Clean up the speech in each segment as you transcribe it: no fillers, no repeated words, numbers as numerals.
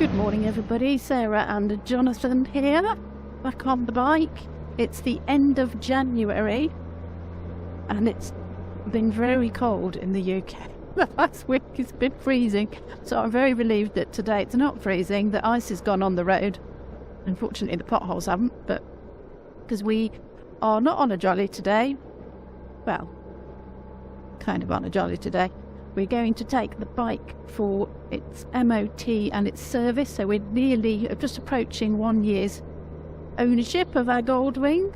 Good morning everybody, Sarah and Jonathan here, back on the bike. It's the end of January and it's been very cold in the UK. The last week it's been freezing, so I'm very relieved that today it's not freezing. The ice has gone on the road. Unfortunately the potholes haven't, but because we are not on a jolly today, well, kind of on a jolly today. We're going to take the bike for its MOT and its service, so we're nearly just approaching 1 year's ownership of our Goldwing.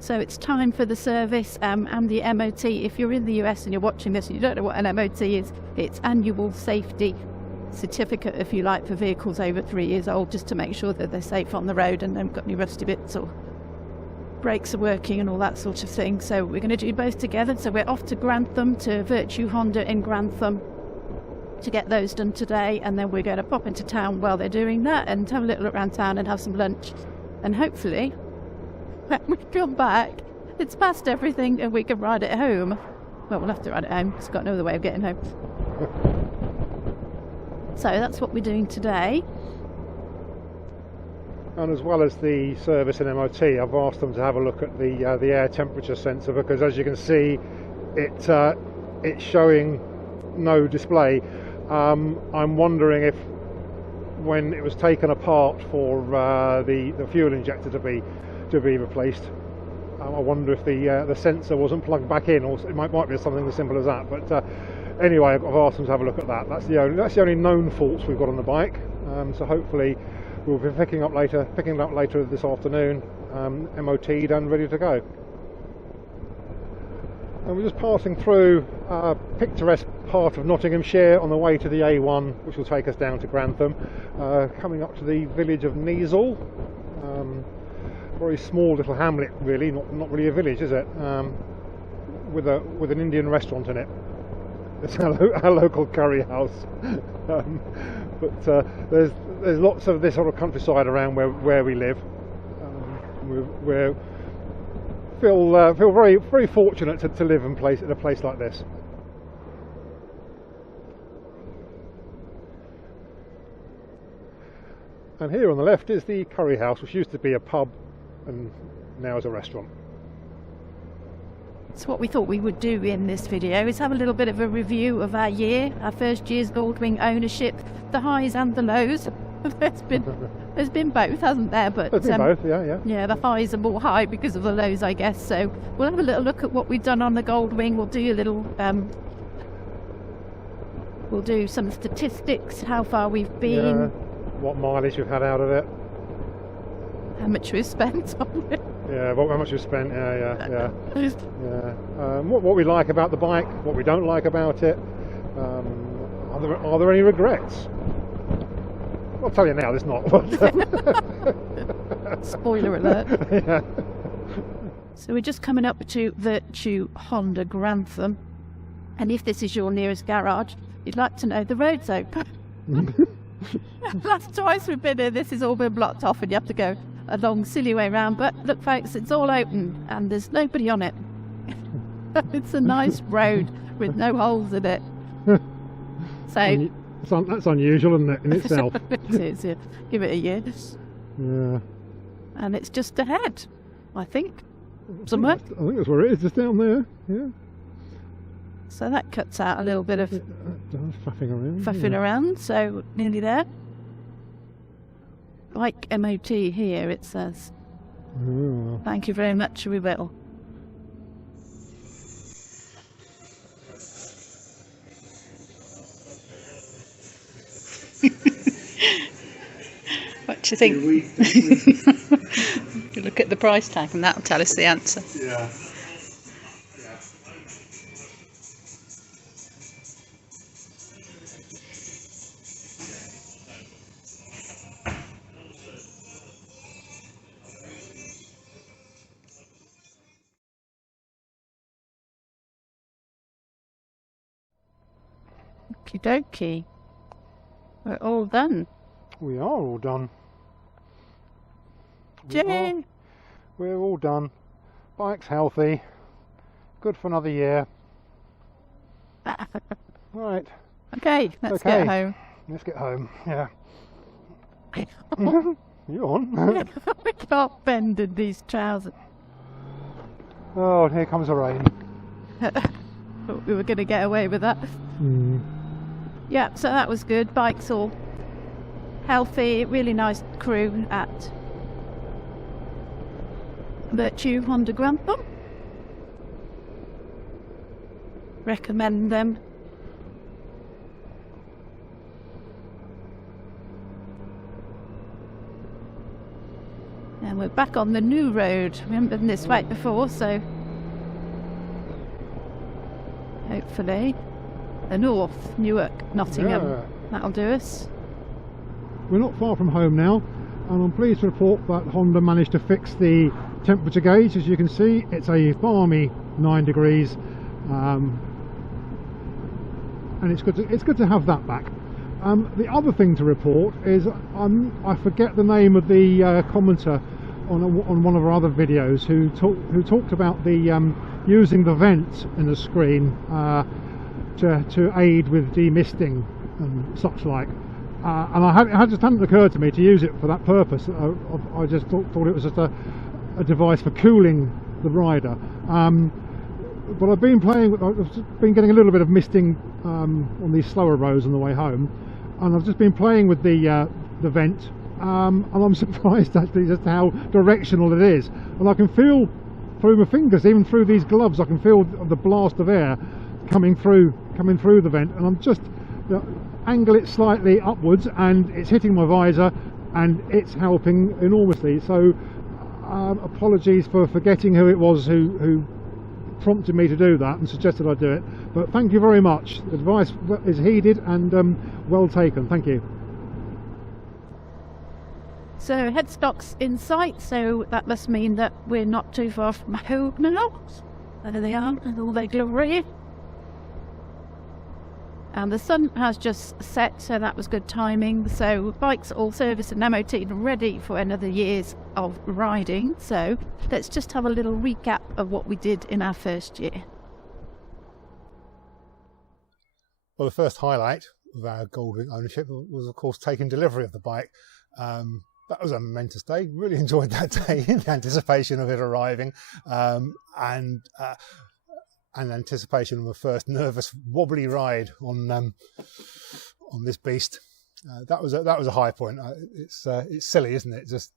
So it's time for the service and the MOT. If you're in the US and you're watching this and you don't know what an MOT is, it's annual safety certificate, if you like, for vehicles over 3 years old, just to make sure that they're safe on the road and haven't got any rusty bits or brakes are working and all that sort of thing. So we're going to do both together. So we're off to Grantham, to Virtue Honda in Grantham, to get those done today, and then we're going to pop into town while they're doing that and have a little look around town and have some lunch, and hopefully when we come back it's past everything and we can ride it home. Well, we'll have to ride it home, it's got no other way of getting home. So that's what we're doing today. And as well as the service and MOT, I've asked them to have a look at the air temperature sensor, because as you can see, it's showing no display. I'm wondering if, when it was taken apart for the fuel injector to be replaced, I wonder if the sensor wasn't plugged back in, or it might be something as simple as that. But anyway, I've asked them to have a look at that. That's the only known faults we've got on the bike. So hopefully we'll be picking it up later this afternoon, MOT'd and ready to go. And we're just passing through a picturesque part of Nottinghamshire on the way to the A1, which will take us down to Grantham, coming up to the village of Neasle. Very small little hamlet, really, not really a village, is it? With an Indian restaurant in it. It's our local curry house. But there's lots of this sort of countryside around where we live. We feel very very fortunate to live in a place like this. And here on the left is the curry house, which used to be a pub and now is a restaurant. So what we thought we would do in this video is have a little bit of a review of our year, our first year's Goldwing ownership, the highs and the lows. There's been both, hasn't there? But there's been both, yeah. Yeah, the highs are more high because of the lows, I guess. So we'll have a little look at what we've done on the Goldwing. We'll do a little, we'll do some statistics, how far we've been, what mileage we've had out of it, how much we've spent on it. Yeah, how much we've spent, yeah. What we like about the bike, what we don't like about it. Are there any regrets? I'll tell you now, there's not. Spoiler alert. Yeah. So we're just coming up to Virtue Honda Grantham, and if this is your nearest garage, you'd like to know the road's open. Last twice we've been here, this has all been blocked off and you have to go a long silly way round, but look folks, it's all open and there's nobody on it. It's a nice road with no holes in it. So that's unusual, isn't it, in itself? It is, yeah. Give it a year. Yeah. And it's just ahead, I think, somewhere. I think that's where it is, just down there. Yeah. So that cuts out a little bit of faffing around, so nearly there. Like MOT here, it says. Oh. Thank you very much, we will. What do you think? You look at the price tag and that'll tell us the answer. Yeah. Okie dokie. We're all done. We are all done. Yay! We're all done. Bike's healthy. Good for another year. Right. Okay, let's get home. Let's get home, yeah. You on? We can't bend in these trousers. Oh, here comes the rain. Thought we were going to get away with that. Mm. Yeah, so that was good. Bike's all healthy. Really nice crew at Virtue Honda Grantham. Recommend them. And we're back on the new road. We haven't been this way before, so hopefully the north, Newark, Nottingham. Yeah. That'll do us. We're not far from home now, and I'm pleased to report that Honda managed to fix the temperature gauge. As you can see, it's a balmy 9 degrees, and it's good to have that back. The other thing to report is I forget the name of the commenter on one of our other videos who talked about the using the vent in the screen to aid with demisting and such like. And it just hadn't occurred to me to use it for that purpose. I just thought it was just a device for cooling the rider. But I've been getting a little bit of misting on these slower roads on the way home, and I've just been playing with the vent, and I'm surprised actually just how directional it is. And I can feel through my fingers, even through these gloves, I can feel the blast of air coming through the vent, and I'm just angle it slightly upwards, and it's hitting my visor, and it's helping enormously. So apologies for forgetting who it was who prompted me to do that and suggested I do it, but thank you very much. Advice is heeded and well taken. Thank you. So headstock's in sight, so that must mean that we're not too far from home now. There they are in all their glory. And the sun has just set, so that was good timing. So bike's all serviced and MOT and ready for another year's of riding. So let's just have a little recap of what we did in our first year. Well, the first highlight of our Goldwing ownership was, of course, taking delivery of the bike. That was a momentous day. Really enjoyed that day in anticipation of it arriving, and anticipation of my first nervous, wobbly ride on this beast. That was a high point. It's silly, isn't it? Just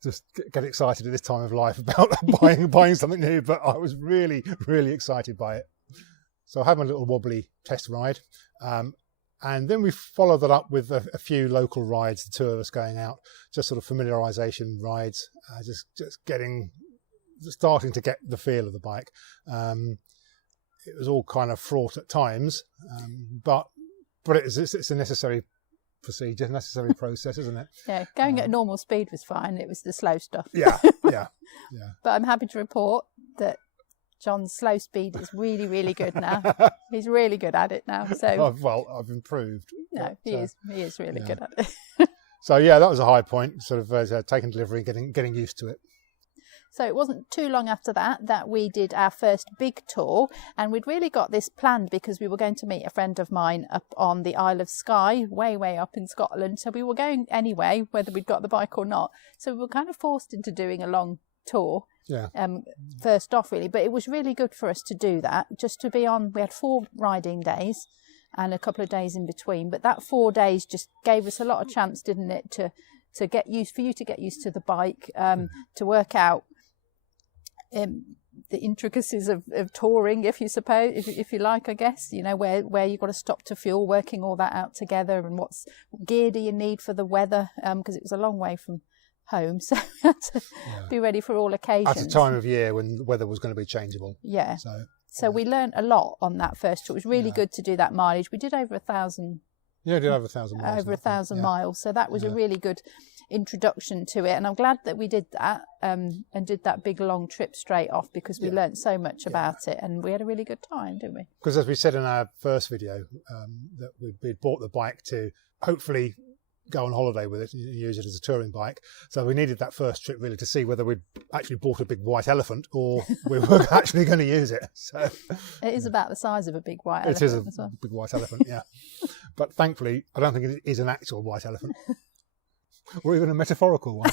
get excited at this time of life about buying something new. But I was really excited by it. So I had my little wobbly test ride. And then we followed that up with a few local rides, the two of us going out, just sort of familiarisation rides, just starting to get the feel of the bike. It was all kind of fraught at times, but it's a necessary procedure, necessary process, isn't it? Yeah, going at normal speed was fine. It was the slow stuff. Yeah. But I'm happy to report that John's slow speed is really good now. He's really good at it now. So I've improved. No, he is really good at it. So yeah, that was a high point, sort of taking delivery and getting used to it. So it wasn't too long after that we did our first big tour, and we'd really got this planned because we were going to meet a friend of mine up on the Isle of Skye, way up in Scotland. So we were going anyway, whether we'd got the bike or not. So we were kind of forced into doing a long tour. Yeah. First off, really, but it was really good for us to do that, just to be on. We had 4 riding days and a couple of days in between, but that 4 days just gave us a lot of chance, didn't it, to get used, for you to get used to the bike, to work out the intricacies of touring, if you like, I guess, you know, where you've got to stop to fuel, working all that out together, and what gear do you need for the weather, because it was a long way from home, so we had to be ready for all occasions. At a time of year when the weather was going to be changeable. Yeah. So we learnt a lot on that first tour. It was really good to do that mileage. We did over 1,000. Yeah, we did over 1,000 miles. Over 1,000 miles. So that was a really good introduction to it, and I'm glad that we did that and did that big long trip straight off, because we learnt so much about it, and we had a really good time, didn't we? Because as we said in our first video, that we'd bought the bike to hopefully go on holiday with it and use it as a touring bike. So we needed that first trip really to see whether we'd actually bought a big white elephant or we were actually going to use it. So it is about the size of a big white elephant. It is a big white elephant, yeah. But thankfully, I don't think it is an actual white elephant. Or even a metaphorical one.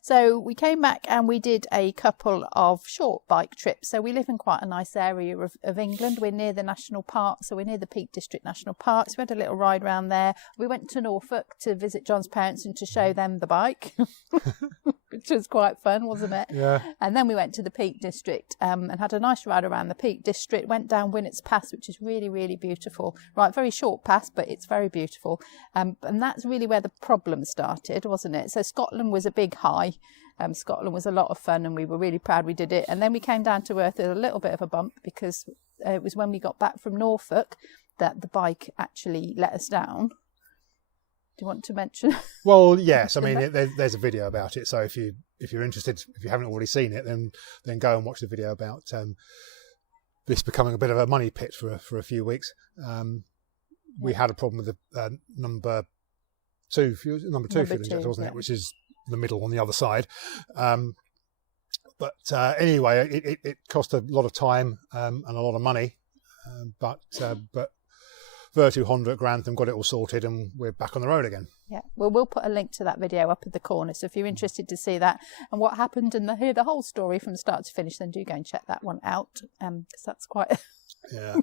So we came back and we did a couple of short bike trips. So we live in quite a nice area of England. We're near the national park, so we're near the Peak District National Park. So we had a little ride around there. We went to Norfolk to visit John's parents and to show them the bike, which was quite fun, wasn't it? Yeah. And then we went to the Peak District and had a nice ride around the Peak District, went down Winnett's Pass, which is really, really beautiful. Right, very short pass, but it's very beautiful. And that's really where the problem started, wasn't it? So Scotland was a big high. Scotland was a lot of fun and we were really proud we did it. And then we came down to earth with a little bit of a bump because it was when we got back from Norfolk that the bike actually let us down. Do you want to mention? Well, yes. I mean, there's a video about it. So if you're interested, if you haven't already seen it, then go and watch the video about this becoming a bit of a money pit for a few weeks. We had a problem with the number two fuel injector, wasn't it? Which is the middle on the other side. But anyway, it cost a lot of time and a lot of money. But Virtu Honda at Grantham got it all sorted and we're back on the road again. Yeah, well, we'll put a link to that video up in the corner. So if you're interested to see that and what happened and hear the whole story from start to finish, then do go and check that one out because that's quite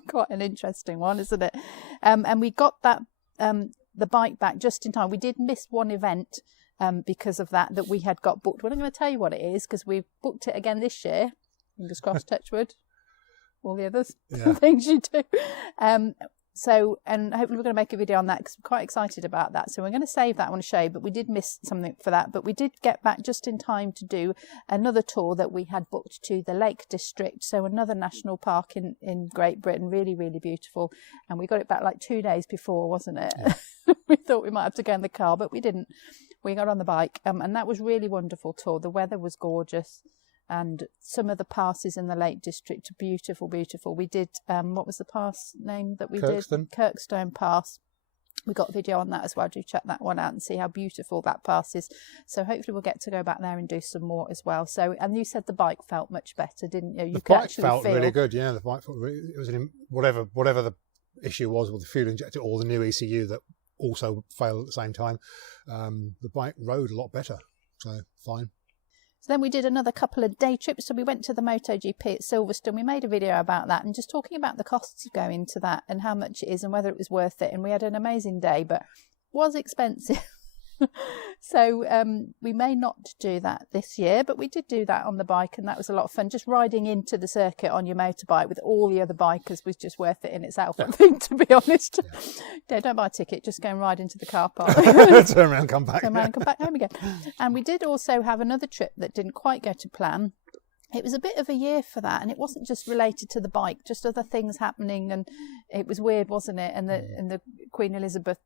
quite an interesting one, isn't it? And we got that the bike back just in time. We did miss one event because of that we had got booked. Well, I'm going to tell you what it is because we've booked it again this year. Fingers crossed, touch wood, all the others things you do. So, and hopefully we're going to make a video on that because we're quite excited about that. So we're going to save that one to show you, but we did miss something for that. But we did get back just in time to do another tour that we had booked to the Lake District. So another national park in Great Britain, really, really beautiful. And we got it back like 2 days before, wasn't it? Yeah. We thought we might have to go in the car, but we didn't. We got on the bike and that was really wonderful tour. The weather was gorgeous. And some of the passes in the Lake District are beautiful, beautiful. We did, what was the pass name that we did? Kirkstone Pass. We got a video on that as well. Do check that one out and see how beautiful that pass is. So hopefully we'll get to go back there and do some more as well. So, and you said the bike felt much better, didn't you? The bike felt really good, yeah. The bike felt really, it was whatever the issue was with the fuel injector or the new ECU that also failed at the same time. The bike rode a lot better, so fine. So then we did another couple of day trips. So we went to the MotoGP at Silverstone. We made a video about that and just talking about the costs of going to that and how much it is and whether it was worth it. And we had an amazing day, but it was expensive. So we may not do that this year, but we did do that on the bike and that was a lot of fun. Just riding into the circuit on your motorbike with all the other bikers was just worth it in itself, I think, to be honest. Yeah, don't buy a ticket, just go and ride into the car park. Turn around, come back. Turn around and come back home again. And we did also have another trip that didn't quite go to plan. It was a bit of a year for that, and it wasn't just related to the bike, just other things happening, and it was weird, wasn't it? And the Queen Elizabeth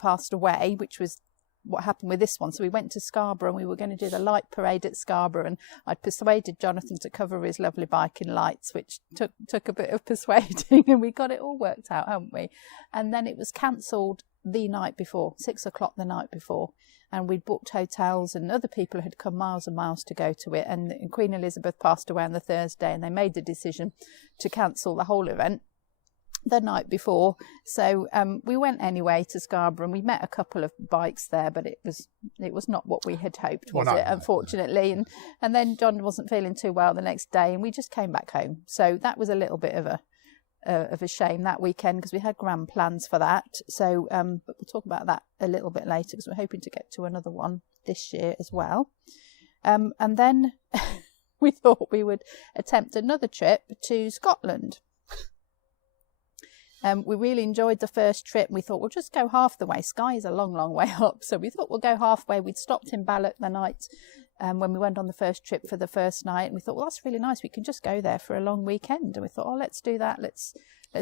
passed away, which was what happened with this one. So we went to Scarborough and we were going to do the light parade at Scarborough, and I'd persuaded Jonathan to cover his lovely bike in lights, which took a bit of persuading, and we got it all worked out, haven't we? And then it was cancelled the night before, 6 o'clock the night before, and we'd booked hotels and other people had come miles and miles to go to it, and Queen Elizabeth passed away on the Thursday and they made the decision to cancel the whole event the night before. So we went anyway to Scarborough and we met a couple of bikes there, but it was not what we had hoped, was it? Unfortunately. And then John wasn't feeling too well the next day and we just came back home. So that was a little bit of a shame that weekend because we had grand plans for that. So but we'll talk about that a little bit later because we're hoping to get to another one this year as well. And then we thought we would attempt another trip to Scotland. We really enjoyed the first trip. We thought we'll just go half the way. Skye is a long, long way up. So we thought we'll go halfway. We'd stopped in Balloch the night when we went on the first trip for the first night. And we thought, well, that's really nice. We can just go there for a long weekend. And we thought, oh, let's do that. Let's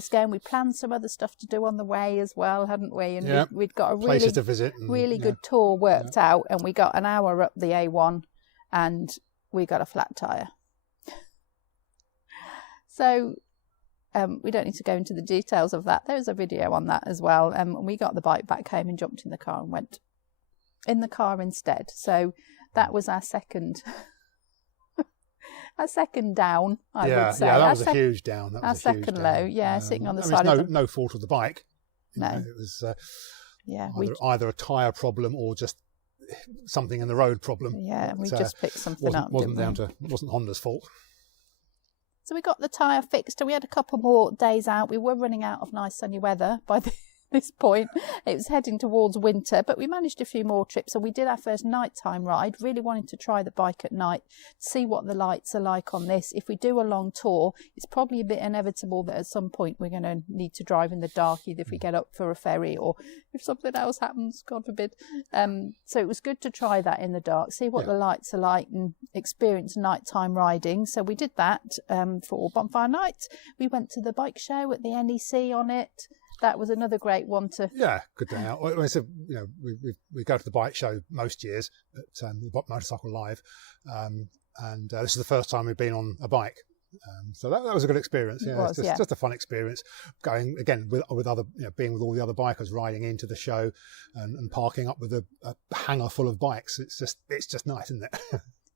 go. And we planned some other stuff to do on the way as well, hadn't we? And we'd got a places to visit and, really good tour worked out. And we got an hour up the A1 and we got a flat tyre. So we don't need to go into the details of that. There's a video on that as well. And we got the bike back home and jumped in the car and went in the car instead. So that was our second down, I would say. Yeah, that was a huge down. That was our second low, sitting on the side of the... no fault of the bike. No. It was either a tyre problem or just something in the road problem. Yeah, we just picked something up. Wasn't Honda's fault. So we got the tyre fixed, and we had a couple more days out. We were running out of nice sunny weather by this point. It was heading towards winter, but we managed a few more trips, and we did our first nighttime ride. Really wanted to try the bike at night, see what the lights are like on this. If we do a long tour, it's probably a bit inevitable that at some point we're going to need to drive in the dark, either if we get up for a ferry or if something else happens, God forbid. So it was good to try that in the dark, see what the lights are like and experience nighttime riding. So we did that for Bonfire Night. We went to the bike show at the NEC on it. That was another great one to... Yeah, good day out. We go to the bike show most years at Motorcycle Live, and this is the first time we've been on a bike. So that was a good experience. It's just a fun experience. Going again with other, being with all the other bikers, riding into the show, and parking up with a hangar full of bikes. It's just nice, isn't it?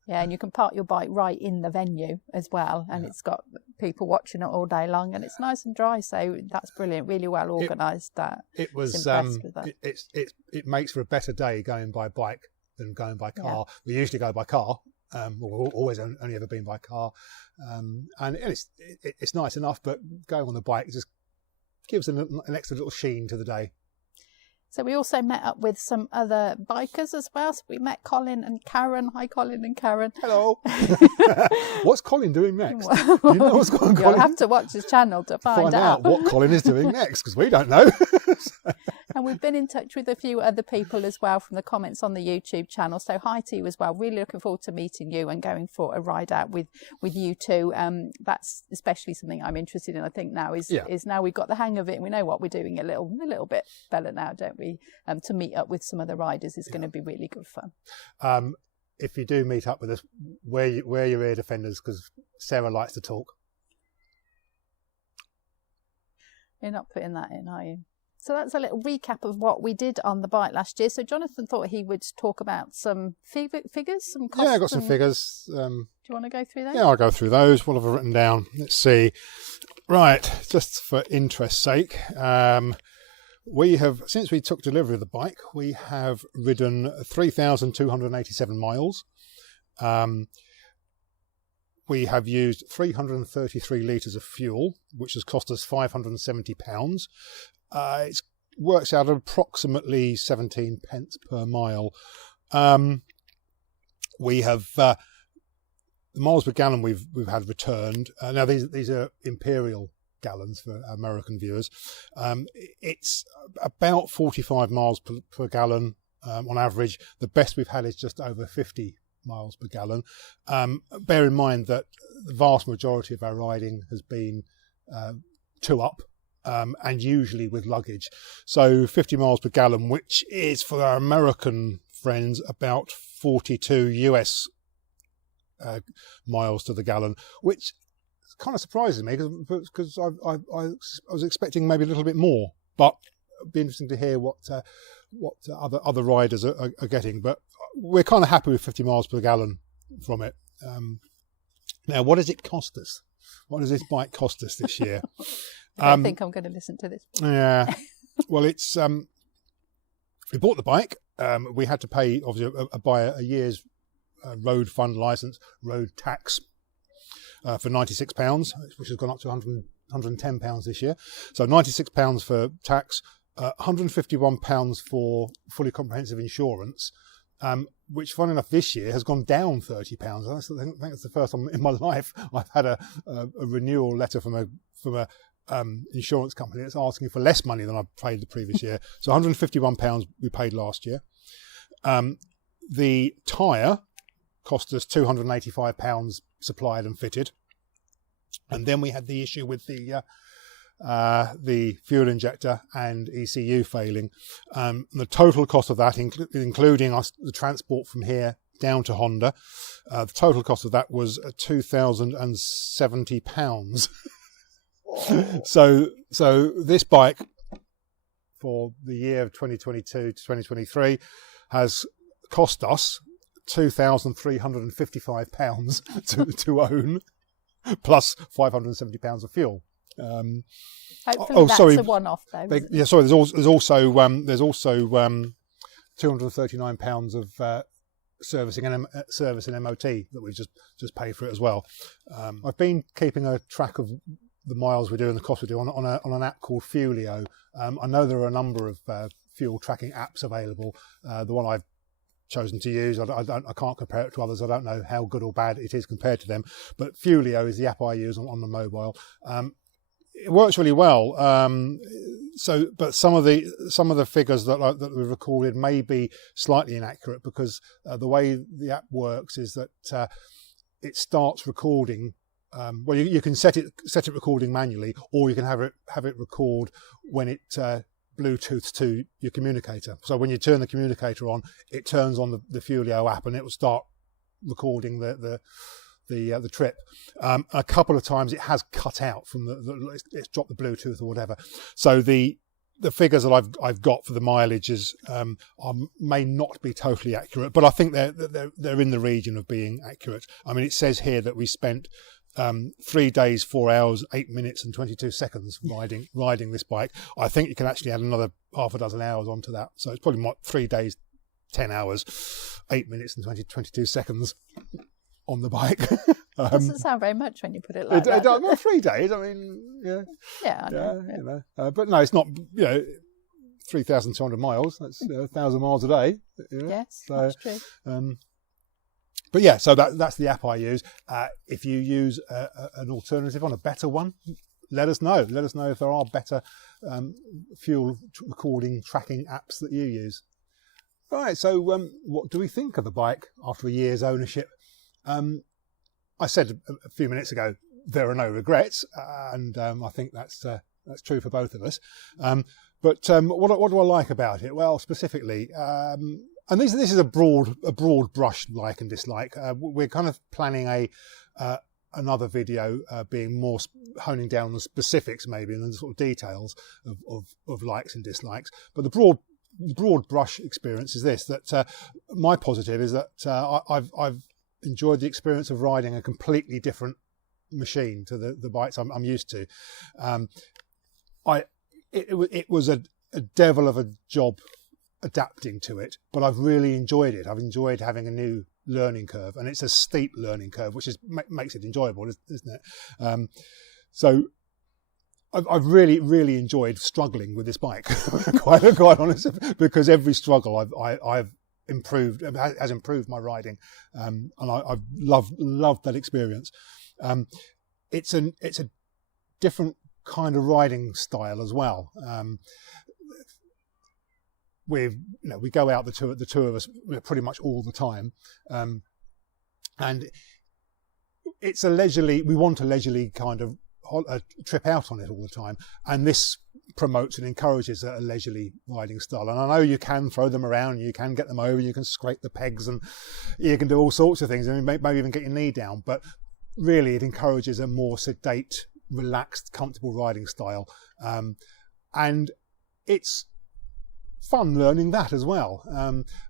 Yeah, and you can park your bike right in the venue as well, and it's got people watching it all day long, and it's nice and dry, so that's brilliant. Really well organised. It was. It makes for a better day going by bike than going by car. Yeah. We usually go by car. We've always only ever been by car, and it's nice enough, but going on the bike just gives an extra little sheen to the day. So we also met up with some other bikers as well. So we met Colin and Karen. Hi, Colin and Karen. Hello. What's Colin doing next? Do you know what's going on, Colin? You'll have to watch his channel to find out what Colin is doing next, because we don't know. And we've been in touch with a few other people as well from the comments on the YouTube channel. So hi to you as well. Really looking forward to meeting you and going for a ride out with you two. That's especially something I'm interested in. I think now is now we've got the hang of it and we know what we're doing a little bit better now, don't we? To meet up with some other riders is going to be really good fun. If you do meet up with us, wear your ear defenders, because Sarah likes to talk. You're not putting that in, are you? So that's a little recap of what we did on the bike last year. So Jonathan thought he would talk about some figures, some costs. Yeah, I got some figures. Do you want to go through those? Yeah, I'll go through those. What have I written down? Let's see. Right, just for interest's sake, we have, since we took delivery of the bike, we have ridden 3,287 miles. We have used 333 litres of fuel, which has cost us £570. It works out at approximately 17 pence per mile. We have the miles per gallon we've had returned. Now these are imperial gallons for American viewers. It's about 45 miles per gallon on average. The best we've had is just over 50 miles per gallon. Bear in mind that the vast majority of our riding has been two up. And usually with luggage. So 50 miles per gallon, which is for our American friends about 42 US miles to the gallon, which kind of surprises me because I was expecting maybe a little bit more. But it'd be interesting to hear what other riders are getting. But we're kind of happy with 50 miles per gallon from it. Now, what does it cost us? What does this bike cost us this year? I don't think I'm going to listen to this. Yeah. Well, it's we bought the bike. We had to pay, obviously, buy a year's road fund licence, road tax for £96, which has gone up to £110 this year. So £96 for tax, £151 for fully comprehensive insurance, which, funny enough, this year has gone down £30. I think that's the first time in my life I've had a renewal letter from a insurance company that's asking for less money than I paid the previous year. So £151 we paid last year. The tyre cost us £285 supplied and fitted. And then we had the issue with the fuel injector and ECU failing. The total cost of that, including the transport from here down to Honda, the total cost of that was £2,070. So this bike for the year of 2022 to 2023 has cost us £2,355 to own, plus £570 of fuel. Hopefully that's a one-off though. There's also £239 of servicing and MOT that we've just paid for it as well. I've been keeping a track of the miles we do and the cost we do on an app called Fuelio. I know there are a number of fuel tracking apps available. The one I've chosen to use, I can't compare it to others. I don't know how good or bad it is compared to them, but Fuelio is the app I use on the mobile. It works really well. But some of the figures that we've recorded may be slightly inaccurate because the way the app works is that it starts recording. Well, you can set it recording manually, or you can have it record when it Bluetooth to your communicator. So when you turn the communicator on, it turns on the Fuelio app, and it will start recording the trip. A couple of times it has cut out from it's dropped the Bluetooth or whatever. So the figures that I've got for the mileages may not be totally accurate, but I think they're in the region of being accurate. I mean, it says here that we spent 3 days, 4 hours, 8 minutes and 22 seconds riding this bike. I think you can actually add another half a dozen hours onto that. So it's probably 3 days, 10 hours, 8 minutes and 22 seconds on the bike. Doesn't sound very much when you put it like that. Well, 3 days. I mean, yeah. Yeah, I know. Yeah, you know. But no, it's not. 3,200 miles. That's 1,000 miles a day. Yes, so, that's true. But yeah, so that's the app I use. If you use an alternative on a better one, let us know. Let us know if there are better fuel recording tracking apps that you use. Right, so what do we think of the bike after a year's ownership? I said a few minutes ago there are no regrets, and I think that's true for both of us. But what do I like about it? Well, specifically, and this is a broad brush like and dislike. We're kind of planning another video being more honing down on the specifics maybe and the sort of details of likes and dislikes. But the broad brush experience is this: that my positive is that I've enjoyed the experience of riding a completely different machine to the bikes I'm used to. It was a devil of a job adapting to it, but I've really enjoyed it. I've enjoyed having a new learning curve, and it's a steep learning curve, which makes it enjoyable, isn't it? So I've really enjoyed struggling with this bike, quite honest, because every struggle I've improved, has improved my riding, and I've loved that experience. It's a different kind of riding style as well. We go out the two of us pretty much all the time, and it's we want a leisurely kind of a trip out on it all the time, and this promotes and encourages a leisurely riding style. And I know you can throw them around, you can get them over, you can scrape the pegs, and you can do all sorts of things, and maybe even get your knee down, but really it encourages a more sedate, relaxed, comfortable riding style, and it's fun learning that as well.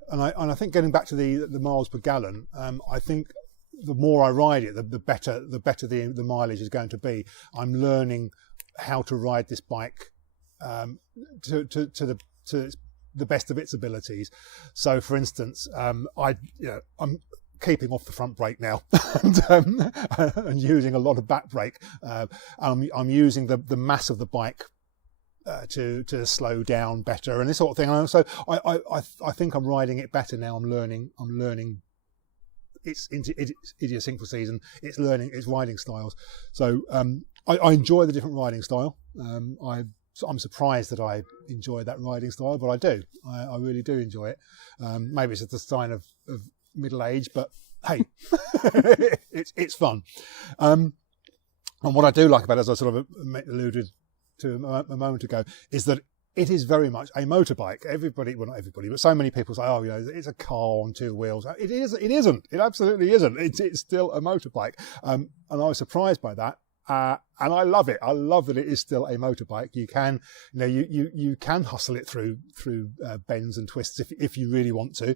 And I think getting back to the miles per gallon, I think the more I ride it, the better the mileage is going to be. I'm learning how to ride this bike to the best of its abilities. So, for instance, I'm keeping off the front brake now and using a lot of back brake. I'm using the mass of the bike to slow down better and this sort of thing. And so I think I'm riding it better now. I'm learning its idiosyncrasies and its riding styles. So I enjoy the different riding style. I'm surprised that I enjoy that riding style, but I do. I really do enjoy it. Maybe it's just a sign of middle age, but hey, it's fun. And what I do like about it, as I sort of alluded to a moment ago, is that it is very much a motorbike. Well, not everybody, but so many people say, oh, it's a car on two wheels. It isn't. It absolutely isn't. It's still a motorbike. And I was surprised by that. And I love it. I love that it is still a motorbike. You can, you can hustle it through bends and twists if you really want to.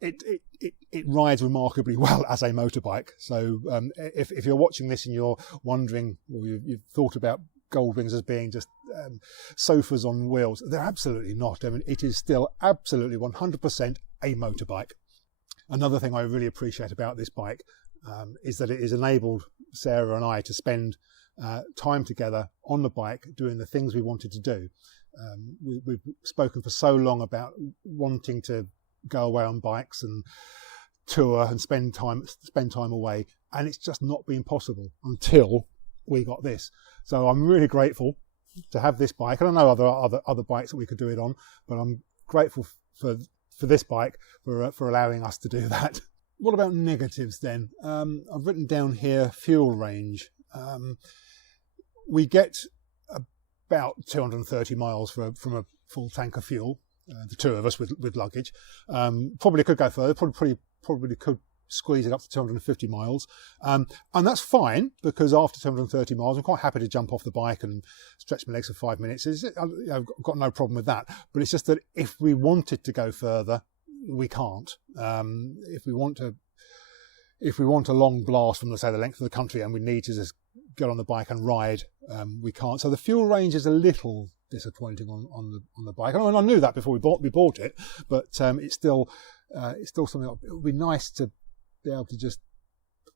It rides remarkably well as a motorbike. So if you're watching this and you're wondering, or you've thought about Goldwings as being just sofas on wheels. They're absolutely not. I mean, it is still absolutely 100% a motorbike. Another thing I really appreciate about this bike is that it has enabled Sarah and I to spend time together on the bike doing the things we wanted to do. We've spoken for so long about wanting to go away on bikes and tour and spend time away, and it's just not been possible until we got this. So I'm really grateful to have this bike. I don't know other bikes that we could do it on, but I'm grateful for this bike for allowing us to do that. What about negatives then? I've written down here fuel range. We get about 230 miles from a full tank of fuel, the two of us with luggage. Probably could go further, probably could squeeze it up to 250 miles. And that's fine, because after 230 miles, I'm quite happy to jump off the bike and stretch my legs for 5 minutes. I've got no problem with that. But it's just that if we wanted to go further, we can't. If we want a long blast from, let's say, the length of the country, and we need to just get on the bike and ride, we can't. So the fuel range is a little disappointing on the bike. I knew that before we bought it, but it's still something that it would be nice to be able to just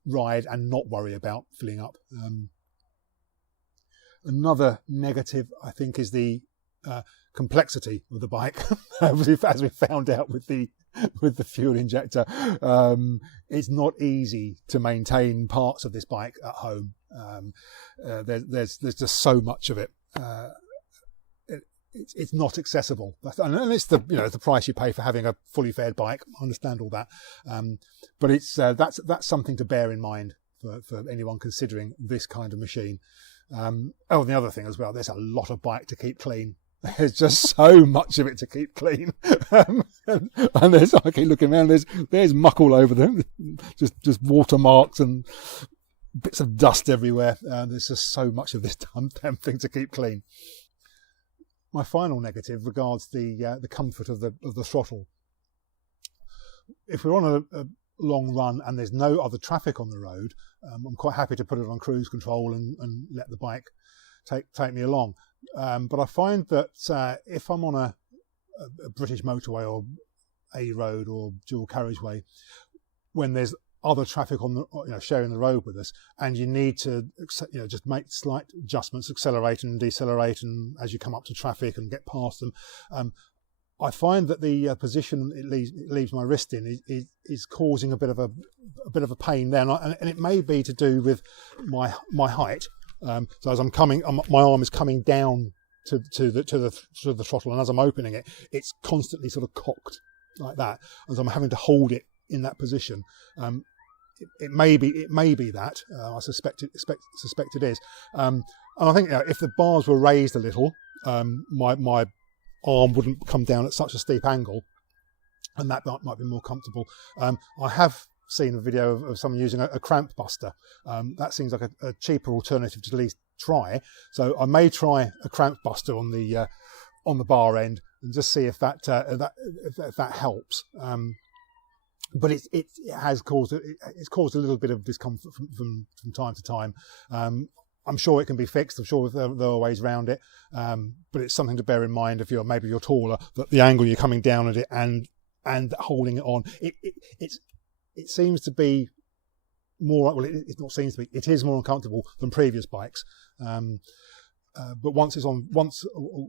ride and not worry about filling up. Another negative, I think, is the complexity of the bike, as we found out with the fuel injector. It's not easy to maintain parts of this bike at home. There's just so much of it. It's not accessible, and it's the price you pay for having a fully fared bike. I understand all that, but it's that's something to bear in mind for anyone considering this kind of machine. And the other thing as well, there's a lot of bike to keep clean. There's just so much of it to keep clean, and I keep looking around. There's muck all over them, just watermarks and bits of dust everywhere. There's just so much of this damn thing to keep clean. My final negative regards the comfort of the throttle. If we're on a long run and there's no other traffic on the road, I'm quite happy to put it on cruise control and let the bike take me along. But I find that if I'm on a British motorway or A road or dual carriageway, when there's other traffic on sharing the road with us, and you need to just make slight adjustments, accelerate and decelerate, and as you come up to traffic and get past them, I find that the position it leaves my wrist in is causing a bit of a pain there, and it may be to do with my height. So as I'm coming, my arm is coming down to the throttle, and as I'm opening it, it's constantly sort of cocked like that, as I'm having to hold it in that position. It may be that I suspect it is, and I think if the bars were raised a little, my arm wouldn't come down at such a steep angle, and that might be more comfortable. I have seen a video of someone using a cramp buster. That seems like a cheaper alternative to at least try. So I may try a cramp buster on the bar end and just see if that helps. But it has caused a little bit of discomfort from time to time. I'm sure it can be fixed. I'm sure there are ways around it. But it's something to bear in mind if you're taller, that the angle you're coming down at it and holding it on. It seems to be more, well, it not seems to be, it is more uncomfortable than previous bikes. But once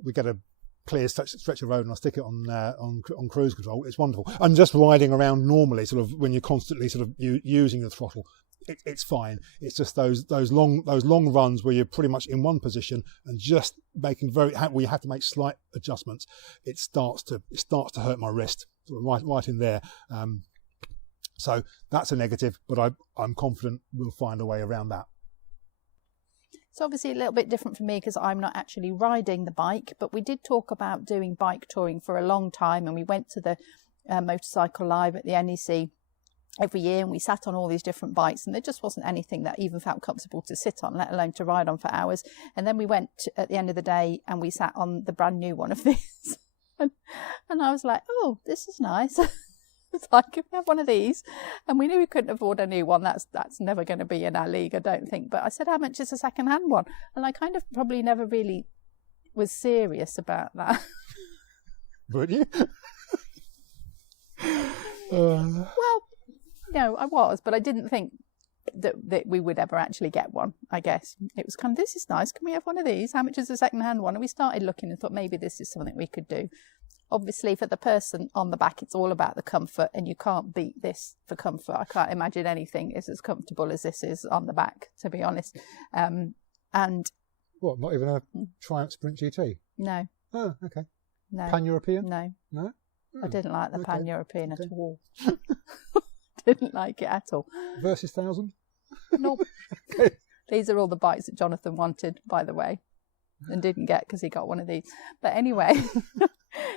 we get a clear stretch of road and I stick it on cruise control, it's wonderful. And just riding around normally, sort of when you're constantly sort of using the throttle, it's fine. It's just those long runs where you're pretty much in one position and just where you have to make slight adjustments. It starts to hurt my wrist, sort of right in there. So that's a negative, but I'm confident we'll find a way around that. It's obviously a little bit different for me because I'm not actually riding the bike, but we did talk about doing bike touring for a long time, and we went to the Motorcycle Live at the NEC every year, and we sat on all these different bikes, and there just wasn't anything that even felt comfortable to sit on, let alone to ride on for hours. And then we went at the end of the day and we sat on the brand new one of these and I was like, oh, this is nice. It's like, if we have one of these, and we knew we couldn't afford a new one, that's never going to be in our league, I don't think. But I said, how much is a second-hand one? And I kind of probably never really was serious about that. Would you? Well, no, I was, but I didn't think that we would ever actually get one, I guess. It was kind of, this is nice, can we have one of these? How much is a second-hand one? And we started looking and thought maybe this is something we could do. Obviously, for the person on the back, it's all about the comfort, and you can't beat this for comfort. I can't imagine anything is as comfortable as this is on the back, to be honest. And what, not even a Triumph Sprint GT? no, Oh, okay. no, Pan-European? no. No? I didn't like the okay, Pan-European okay. at all. Didn't like it at all. Versus 1000? Nope. Okay. These are all the bikes that Jonathan wanted, by the way, and didn't get because he got one of these. But anyway,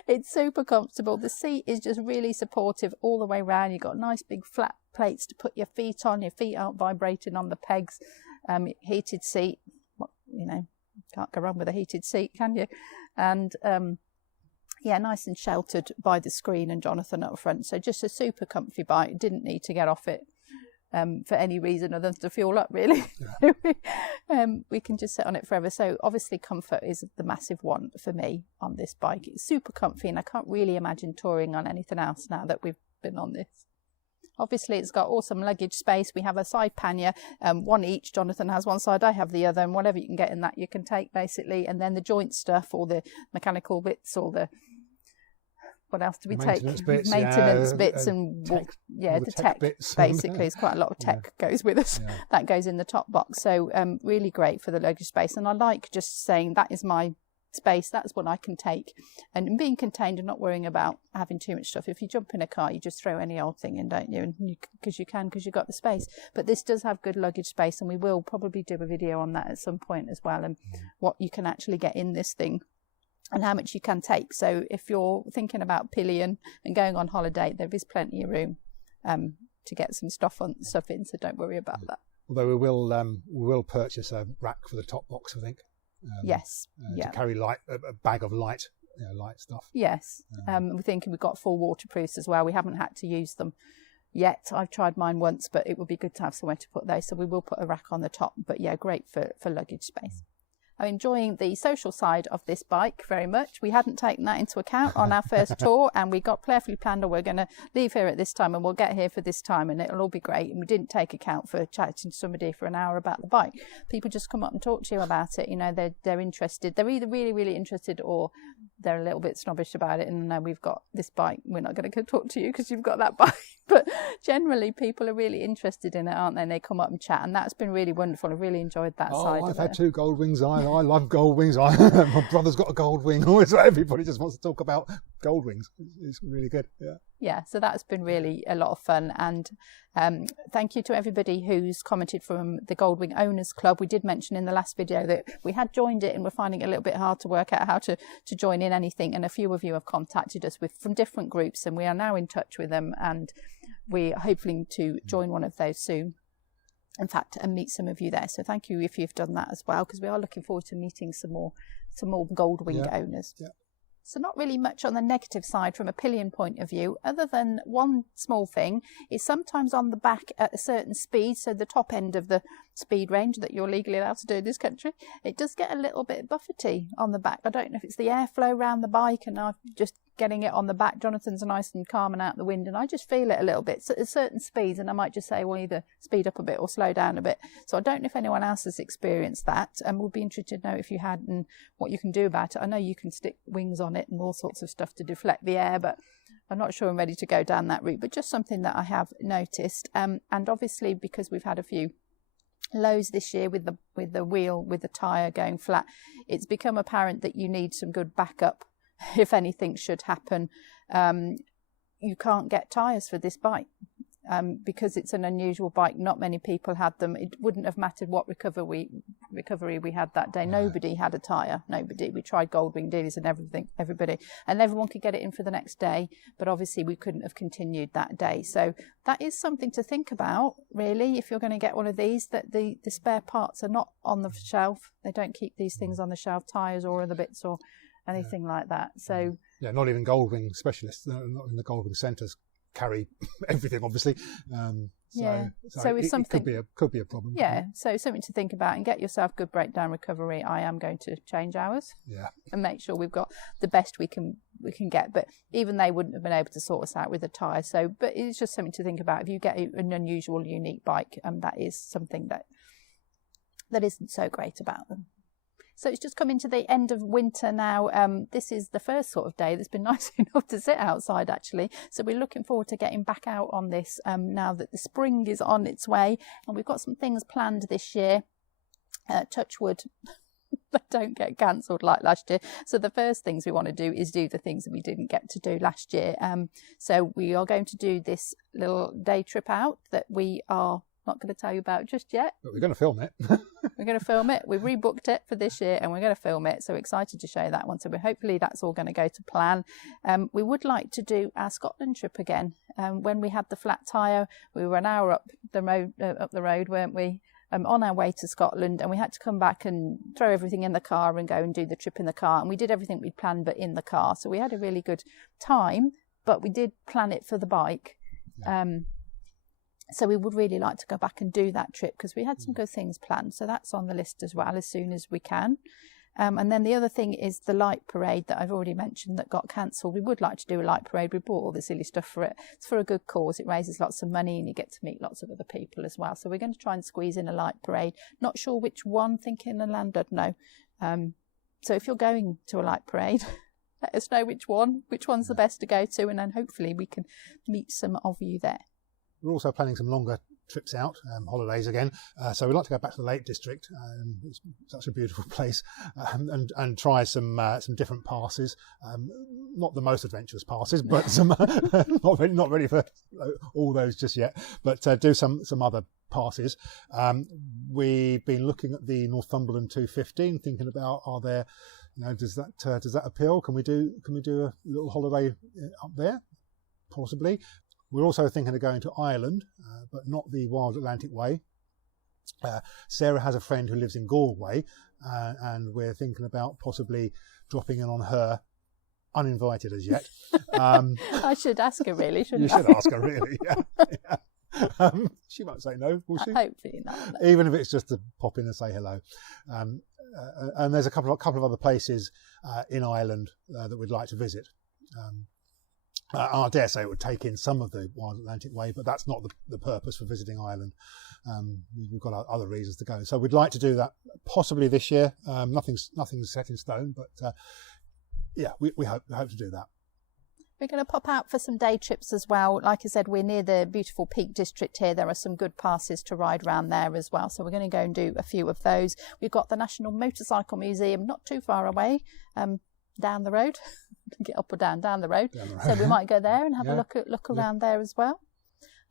it's super comfortable. The seat is just really supportive all the way around. You've got nice big flat plates to put your feet on. Your feet aren't vibrating on the pegs. Heated seat. You know, can't go wrong with a heated seat, can you? And yeah, nice and sheltered by the screen and Jonathan up front. So just a super comfy bike. Didn't need to get off it for any reason other than to fuel up, really. Yeah. We can just sit on it forever. So obviously comfort is the massive one for me on this bike. It's super comfy, and I can't really imagine touring on anything else now that we've been on this. Obviously, it's got awesome luggage space. We have a side pannier, one each. Jonathan has one side, I have the other, and whatever you can get in that you can take, basically. And then the joint stuff, or the mechanical bits, or the... What else do we take? Bits, maintenance bits and tech, the tech bits. basically. There's quite a lot of tech goes with us. Yeah. That goes in the top box. So really great for the luggage space. And I like just saying that is my space. That's what I can take. And being contained and not worrying about having too much stuff. If you jump in a car, you just throw any old thing in, don't you? And because you've got the space. But this does have good luggage space, and we will probably do a video on that at some point as well, and what you can actually get in this thing and how much you can take. So if you're thinking about pillion and going on holiday, there is plenty of room to get some stuff in, so don't worry about that. Although we will purchase a rack for the top box, I think. Yes. To carry a bag of light stuff. Yes. We're thinking we've got full waterproofs as well. We haven't had to use them yet. I've tried mine once, but it would be good to have somewhere to put those. So we will put a rack on the top. But yeah, great for luggage space. I'm enjoying the social side of this bike very much. We hadn't taken that into account on our first tour, and we got carefully planned, we're going to leave here at this time and we'll get here for this time and it'll all be great. And we didn't take account for chatting to somebody for an hour about the bike. People just come up and talk to you about it. You know, they're interested. They're either really, really interested, or they're a little bit snobbish about it. And we've got this bike. We're not going to go talk to you because you've got that bike. But generally, people are really interested in it, aren't they? And they come up and chat, and that's been really wonderful. I've really enjoyed that side. I've had 2 Goldwings. I love Goldwings. My brother's got a Goldwing. Everybody just wants to talk about Goldwings. It's really good. Yeah. Yeah. So that's been really a lot of fun, and thank you to everybody who's commented from the Goldwing Owners Club. We did mention in the last video that we had joined it, and we're finding it a little bit hard to work out how to join in anything. And a few of you have contacted us from different groups, and we are now in touch with them, and we are hoping to join one of those soon. In fact, and meet some of you there. So thank you if you've done that as well, because we are looking forward to meeting some more Goldwing owners. Yeah. So not really much on the negative side from a pillion point of view, other than one small thing is sometimes on the back at a certain speed, so the top end of the speed range that you're legally allowed to do in this country, it does get a little bit buffety on the back. I don't know if it's the airflow around the bike, and I'm just getting it on the back. Jonathan's nice and calm and out the wind, and I just feel it a little bit. So at certain speeds, and I might just say, well, either speed up a bit or slow down a bit. So I don't know if anyone else has experienced that, and we'll be interested to know if you had and what you can do about it. I know you can stick wings on it and all sorts of stuff to deflect the air, but I'm not sure I'm ready to go down that route. But just something that I have noticed, and obviously because we've had a few lows this year with the tyre going flat, it's become apparent that you need some good backup if anything should happen. You can't get tyres for this bike because it's an unusual bike. Not many people had them. It wouldn't have mattered what recovery we had that day. Nobody had a tyre. Nobody. We tried Goldwing dealers and everybody, and everyone could get it in for the next day, but obviously we couldn't have continued that day. So that is something to think about, really, if you're going to get one of these, that the spare parts are not on the shelf. They don't keep these things on the shelf, tyres or other bits or anything like that. So not even Goldwing specialists, not in the Goldwing centres, carry everything, obviously. So it's it something could be a problem. Yeah, so something to think about, and get yourself good breakdown recovery. I am going to change ours. Yeah. And make sure we've got the best we can get. But even they wouldn't have been able to sort us out with a tyre. So, but it's just something to think about. If you get an unusual, unique bike, that is something that isn't so great about them. So it's just coming to the end of winter now. This is the first sort of day that's been nice enough to sit outside, actually. So we're looking forward to getting back out on this now that the spring is on its way. And we've got some things planned this year. Touch wood, they don't get cancelled like last year. So the first things we want to do is do the things that we didn't get to do last year. So we are going to do this little day trip out that we are not going to tell you about just yet. But we're going to film it. We're going to film it. We've rebooked it for this year and we're going to film it. So excited to show that one. So hopefully that's all going to go to plan. We would like to do our Scotland trip again. When we had the flat tyre, we were an hour up the road, weren't we? On our way to Scotland, and we had to come back and throw everything in the car and go and do the trip in the car. And we did everything we'd planned, but in the car. So we had a really good time, but we did plan it for the bike. Yeah. So we would really like to go back and do that trip because we had some good things planned. So that's on the list as well as soon as we can. And then the other thing is the light parade that I've already mentioned that got cancelled. We would like to do a light parade. We bought all the silly stuff for it. It's for a good cause. It raises lots of money and you get to meet lots of other people as well. So we're going to try and squeeze in a light parade. Not sure which one, thinking in London, no. So if you're going to a light parade, let us know which one's the best to go to, and then hopefully we can meet some of you there. We're also planning some longer trips out, holidays again. So we'd like to go back to the Lake District. It's such a beautiful place, and try some different passes. Not the most adventurous passes, but some not ready for all those just yet. But do some other passes. We've been looking at the Northumberland 215, thinking about does that appeal? Can we do a little holiday up there? Possibly. We're also thinking of going to Ireland, but not the Wild Atlantic Way. Sarah has a friend who lives in Galway, and we're thinking about possibly dropping in on her, uninvited as yet. I should ask her, really, shouldn't I? You should ask her, really, yeah. She won't say no, will she? Hopefully not. No. Even if it's just to pop in and say hello. And there's a couple of other places in Ireland that we'd like to visit. I dare say it would take in some of the Wild Atlantic Way, but that's not the purpose for visiting Ireland. We've got other reasons to go. So we'd like to do that possibly this year. Nothing's set in stone, but we hope to do that. We're going to pop out for some day trips as well. Like I said, we're near the beautiful Peak District here. There are some good passes to ride around there as well. So we're going to go and do a few of those. We've got the National Motorcycle Museum not too far away. Down the road, get up or down the road. So we might go there and have a look around there as well.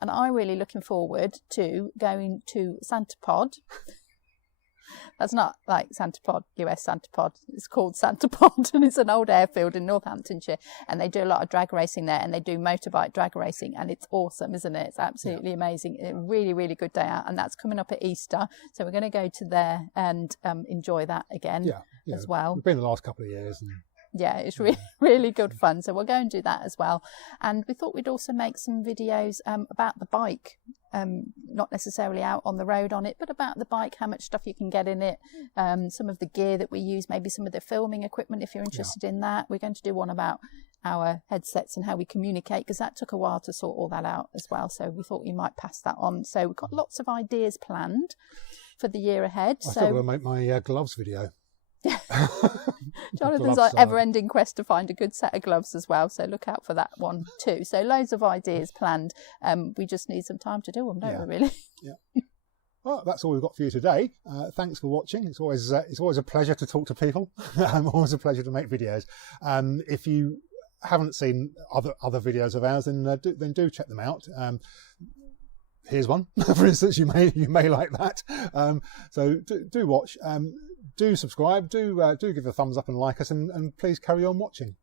And I'm really looking forward to going to Santa Pod. That's not like Santa Pod, US Santa Pod. It's called Santa Pod, and it's an old airfield in Northamptonshire. And they do a lot of drag racing there, and they do motorbike drag racing, and it's awesome, isn't it? It's absolutely amazing. A really, really good day out, and that's coming up at Easter. So we're going to go to there and enjoy that again as well. We've been the last couple of years. Yeah, it's really good fun. So we'll go and do that as well. And we thought we'd also make some videos about the bike, not necessarily out on the road on it, but about the bike, how much stuff you can get in it, some of the gear that we use, maybe some of the filming equipment if you're interested in that. We're going to do one about our headsets and how we communicate, because that took a while to sort all that out as well. So we thought we might pass that on. So we've got lots of ideas planned for the year ahead. I still want to make my gloves video. Jonathan's ever-ending quest to find a good set of gloves as well, so look out for that one too. So loads of ideas planned. We just need some time to do them, don't we, really? Yeah. Well, that's all we've got for you today. Thanks for watching. It's always a pleasure to talk to people. Always a pleasure to make videos. If you haven't seen other videos of ours, then do check them out. Here's one, for instance. You may like that. So do watch. Do subscribe, do give a thumbs up and like us, and please carry on watching.